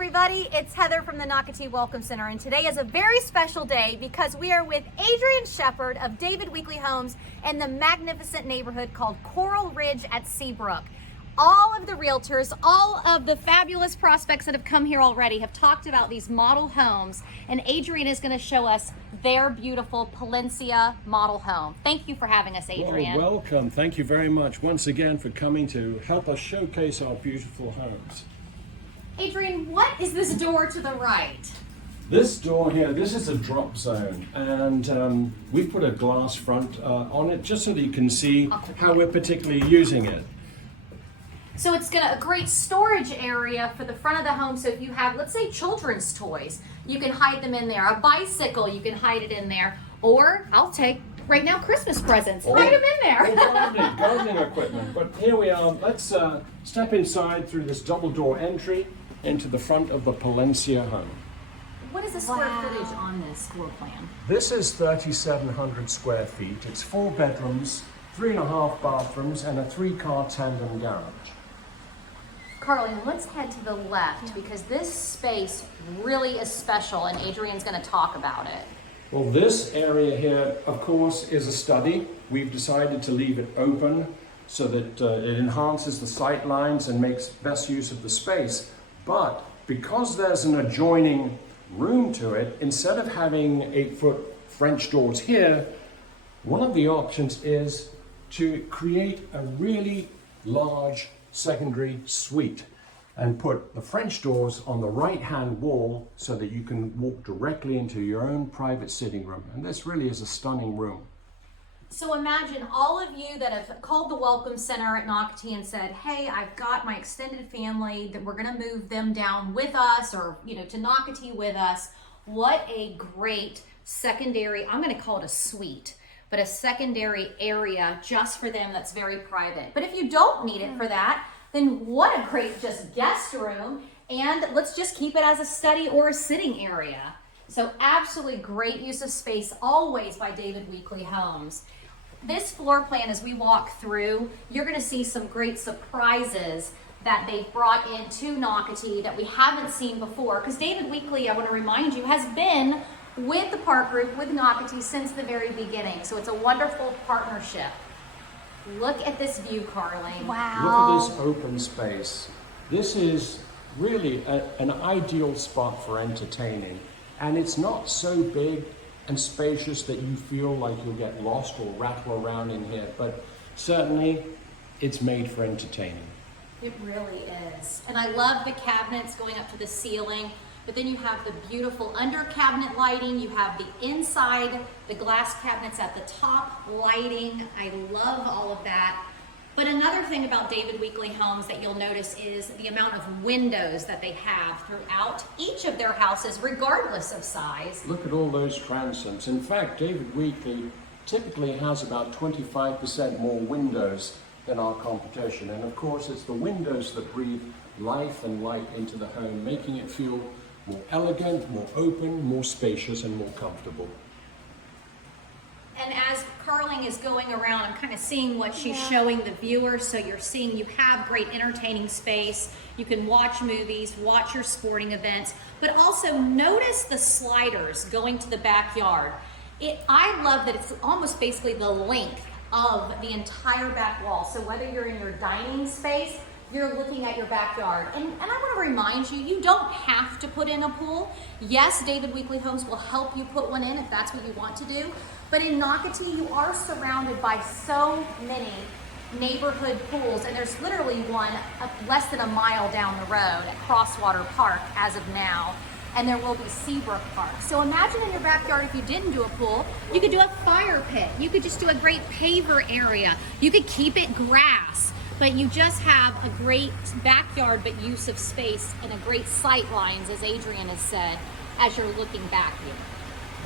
everybody, it's Heather from the Nocatee Welcome Center, and today is a very special day because we are with Adrian Shepard of David Weekley Homes in the magnificent neighborhood called Coral Ridge at Seabrook. All of the realtors, all of the fabulous prospects that have come here already have talked about these model homes, and Adrian is going to show us their beautiful Palencia model home. Thank you for having us, Adrian. Well, welcome. Thank you very much once again for coming to help us showcase our beautiful homes. Adrian, what is this door to the right? This door here, this is a drop zone, and we've put a glass front on it just so that you can see how we're particularly using it. So it's got a great storage area for the front of the home. So if you have, let's say, children's toys, you can hide them in there. A bicycle, you can hide it in there. Or I'll take right now Christmas presents, hide them in there. Or gardening equipment. But here we are. Let's step inside through this double door entry into the front of the Palencia home. What is the square footage on this floor plan? This is 3,700 square feet. It's 4 bedrooms, 3.5 bathrooms, and a 3-car tandem garage. Carly, let's head to the left because this space really is special, and Adrian's going to talk about it. Well, this area here, of course, is a study. We've decided to leave it open so that it enhances the sight lines and makes best use of the space. But because there's an adjoining room to it, instead of having 8-foot French doors here, one of the options is to create a really large secondary suite and put the French doors on the right-hand wall so that you can walk directly into your own private sitting room. And this really is a stunning room. So imagine all of you that have called the Welcome Center at Nocatee and said, hey, I've got my extended family that we're going to move them down with us, or to Nocatee with us. What a great secondary, I'm going to call it a suite, but a secondary area just for them that's very private. But if you don't need it for that, then what a great just guest room, and let's just keep it as a study or a sitting area. So absolutely great use of space, always by David Weekley Homes. This floor plan, as we walk through, you're going to see some great surprises that they've brought into Nocatee that we haven't seen before. Because David Weekley, I want to remind you, has been with the Park Group, with Nocatee since the very beginning. So it's a wonderful partnership. Look at this view, Carly. Wow. Look at this open space. This is really an ideal spot for entertaining. And it's not so big and spacious that you feel like you'll get lost or rattle around in here, but certainly it's made for entertaining. It really is. And I love the cabinets going up to the ceiling, but then you have the beautiful under cabinet lighting, you have the inside, the glass cabinets at the top, lighting. I love all of that. But another thing about David Weekley Homes that you'll notice is the amount of windows that they have throughout each of their houses, regardless of size. Look at all those transoms. In fact, David Weekley typically has about 25% more windows than our competition. And of course, it's the windows that breathe life and light into the home, making it feel more elegant, more open, more spacious, and more comfortable. And as Carling is going around, I'm kind of seeing what she's showing the viewers. So you're seeing you have great entertaining space. You can watch movies, watch your sporting events, but also notice the sliders going to the backyard. I love that it's almost basically the length of the entire back wall. So whether you're in your dining space, you're looking at your backyard. And I want to remind you, you don't have to put in a pool. Yes, David Weekley Homes will help you put one in if that's what you want to do. But in Nocatee, you are surrounded by so many neighborhood pools, and there's literally one less than a mile down the road at Crosswater Park as of now, and there will be Seabrook Park. So imagine in your backyard, if you didn't do a pool, you could do a fire pit. You could just do a great paver area. You could keep it grass, but you just have a great backyard, but use of space and a great sight lines, as Adrian has said, as you're looking back here.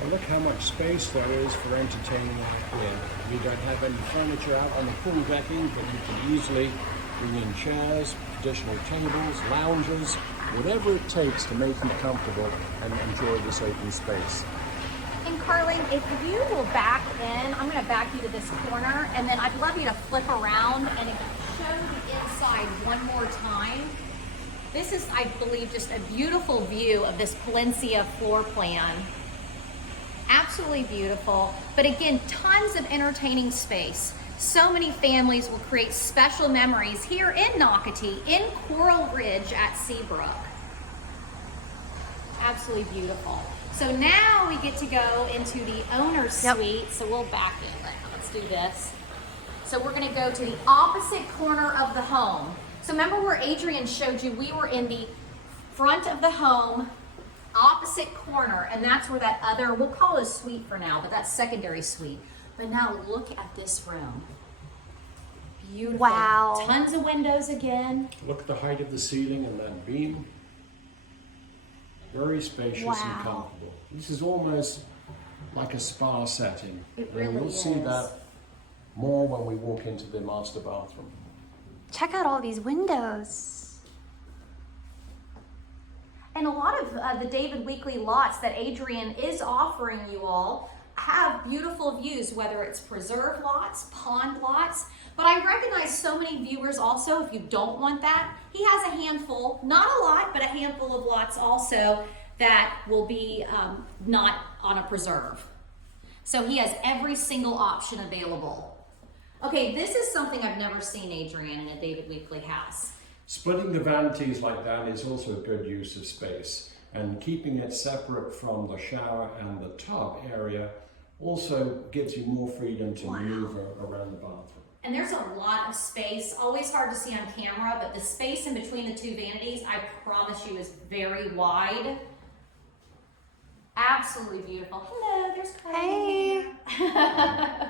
Well, look how much space there is for entertaining out here. We don't have any furniture out on the pool decking, but you can easily bring in chairs, additional tables, lounges, whatever it takes to make you comfortable and enjoy this open space. And Carly, if you will back in, I'm going to back you to this corner, and then I'd love you to flip around and show the inside one more time. This is, I believe, just a beautiful view of this Palencia floor plan. Absolutely beautiful. But again, tons of entertaining space. So many families will create special memories here in Nocatee, in Coral Ridge at Seabrook. Absolutely beautiful. So now we get to go into the owner's suite. So we'll back in. Let's do this. So we're going to go to the opposite corner of the home. So remember where Adrian showed you we were in the front of the home, opposite corner, and that's where that other, we'll call it a suite for now, but that's secondary suite. But now look at this room. Beautiful. Wow. Tons of windows again. Look at the height of the ceiling and that beam. Very spacious and comfortable. This is almost like a spa setting. It And really you'll is. see that more when we walk into the master bathroom. Check out all these windows. And a lot of the David Weekley lots that Adrian is offering you all have beautiful views, whether it's preserve lots, pond lots. But I recognize so many viewers also, if you don't want that, he has a handful, not a lot, but a handful of lots also that will be not on a preserve. So he has every single option available. Okay, this is something I've never seen Adrian in a David Weekley house. Splitting the vanities like that is also a good use of space, and keeping it separate from the shower and the tub area also gives you more freedom to maneuver around the bathroom. And there's a lot of space, always hard to see on camera, but the space in between the two vanities, I promise you, is very wide. Absolutely beautiful. Hello, there's Clay. Hey.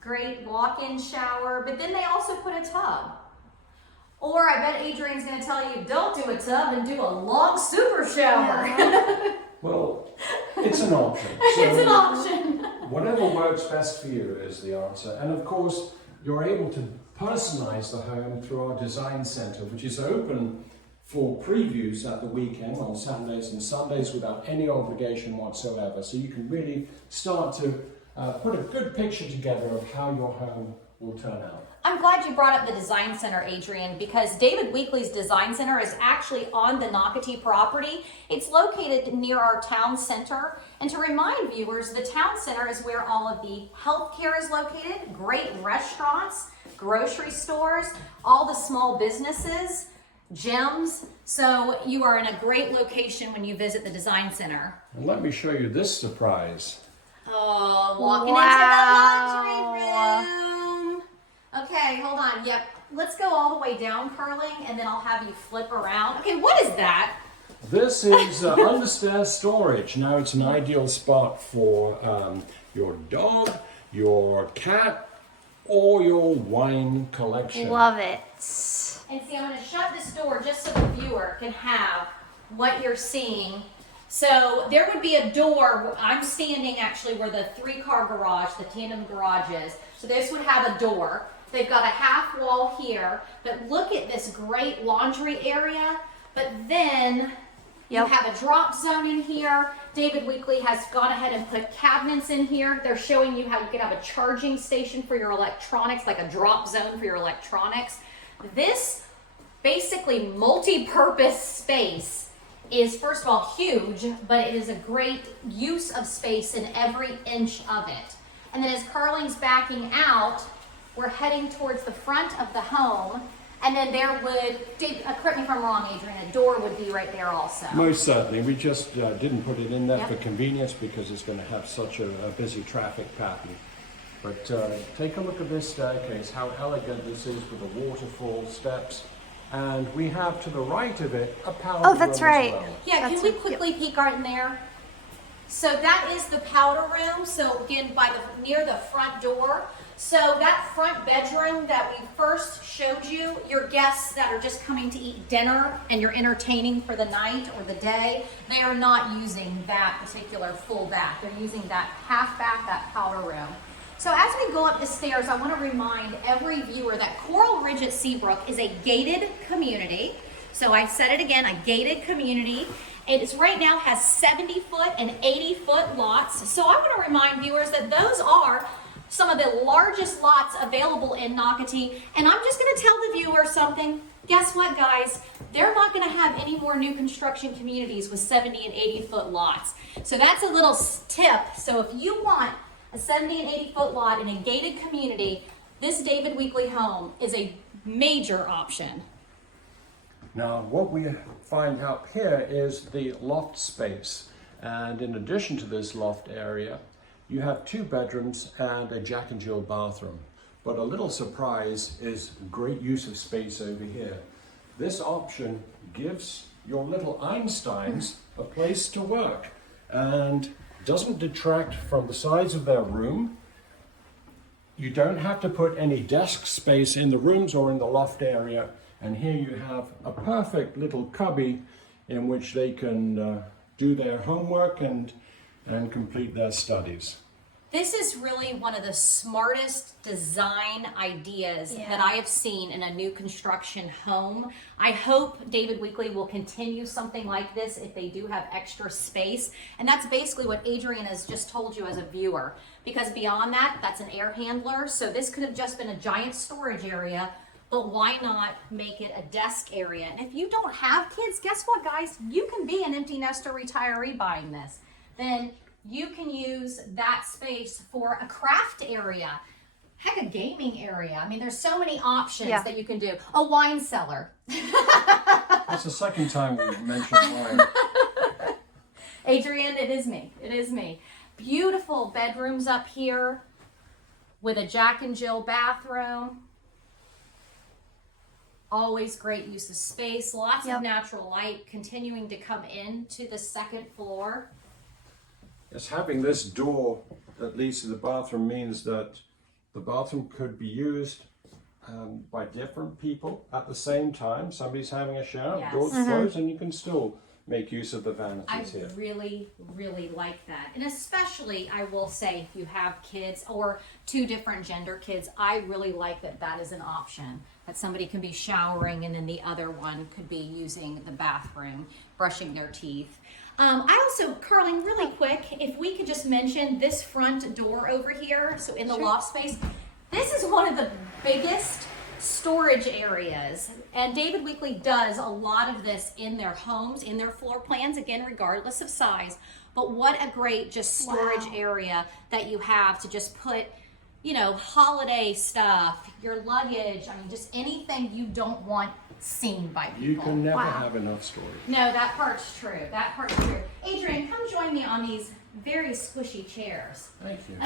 Great walk-in shower, but then they also put a tub. Or I bet Adrian's gonna tell you, don't do a tub and do a long super shower. Well, it's an option. It's an option. Whatever works best for you is the answer. And of course, you're able to personalize the home through our design center, which is open for previews at the weekend on Saturdays and Sundays without any obligation whatsoever. So you can really start to put a good picture together of how your home will turn out. I'm glad you brought up the design center, Adrian, because David Weekley's design center is actually on the Nocatee property. It's located near our town center. And to remind viewers, the town center is where all of the healthcare is located, great restaurants, grocery stores, all the small businesses, gyms. So you are in a great location when you visit the design center. And let me show you this surprise. Oh, walking Wow. into the laundry room. Okay, hold on. Yep. Let's go all the way down, curling, and then I'll have you flip around. Okay, what is that? This is understairs storage. Now it's an ideal spot for your dog, your cat, or your wine collection. Love it. And see, I'm going to shut this door just so the viewer can have what you're seeing. So there would be a door. I'm standing actually where the 3-car garage, the tandem garage is. So this would have a door. They've got a half wall here, but look at this great laundry area. But then you have a drop zone in here. David Weekley has gone ahead and put cabinets in here. They're showing you how you can have a charging station for your electronics, like a drop zone for your electronics. This basically multi-purpose space is, first of all, huge, but it is a great use of space in every inch of it. And then as Carling's backing out, we're heading towards the front of the home, and then there would, correct me if I'm wrong, Adrian, a door would be right there also. Most certainly. We just didn't put it in there Yep. for convenience because it's going to have such a busy traffic pattern. But take a look at this staircase, how elegant this is with the waterfall steps. And we have to the right of it a powder Oh, that's room right. as well. Yeah, can we quickly peek right in there? So that is the powder room. So again, near the front door. So that front bedroom that we first showed you, your guests that are just coming to eat dinner and you're entertaining for the night or the day, they are not using that particular full bath. They're using that half bath, that powder room. So as we go up the stairs, I want to remind every viewer that Coral Ridge at Seabrook is a gated community. So I said it again, a gated community. It right now has 70-foot and 80-foot lots. So I want to remind viewers that those are some of the largest lots available in Nocatee. And I'm just going to tell the viewer something. Guess what, guys? they're not going to have any more new construction communities with 70 and 80 foot lots. So that's a little tip. So if you want a 70 and 80 foot lot in a gated community, this David Weekley home is a major option. Now, what we find out here is the loft space. And in addition to this loft area, you have 2 bedrooms and a Jack and Jill bathroom. But a little surprise is great use of space over here. This option gives your little Einsteins a place to work and doesn't detract from the size of their room. You don't have to put any desk space in the rooms or in the loft area. And here you have a perfect little cubby in which they can do their homework and complete their studies. This is really one of the smartest design ideas that I have seen in a new construction home. I hope David Weekley will continue something like this if they do have extra space. And that's basically what Adrian has just told you as a viewer. Because beyond that, that's an air handler. So this could have just been a giant storage area, but why not make it a desk area? And if you don't have kids, guess what, guys? You can be an empty nester retiree buying this. Then you can use that space for a craft area, heck, a gaming area. I mean, there's so many options that you can do. A wine cellar. That's the second time we've mentioned wine. Adrian, it is me. It is me. Beautiful bedrooms up here with a Jack and Jill bathroom. Always great use of space. Lots of natural light continuing to come into the second floor. Yes, having this door that leads to the bathroom means that the bathroom could be used by different people at the same time. Somebody's having a shower, doors closed, and you can still make use of the vanities here. I really, really like that. And especially, I will say, if you have kids or 2 different gender kids, I really like that that is an option. That somebody can be showering and then the other one could be using the bathroom, brushing their teeth. I also, Carling, really quick, if we could just mention this front door over here, so in the loft space, this is one of the biggest storage areas. And David Weekley does a lot of this in their homes, in their floor plans, again, regardless of size. But what a great just storage area that you have to just put, you know, holiday stuff, your luggage, I mean, just anything you don't want seen by people. You can never have enough storage. No, that part's true. That part's true. Adrian, come join me on these very squishy chairs. Thank you.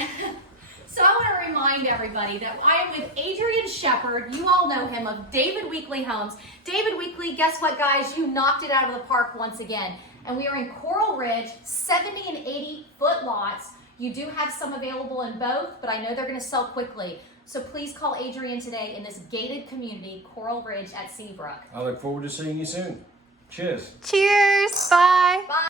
So I want to remind everybody that I am with Adrian Shepard. You all know him, of David Weekley Homes. David Weekley, guess what, guys? You knocked it out of the park once again. And we are in Coral Ridge, 70 and 80 foot lots. You do have some available in both, but I know they're going to sell quickly. So please call Adrian today in this gated community, Coral Ridge at Seabrook. I look forward to seeing you soon. Cheers. Cheers. Bye. Bye.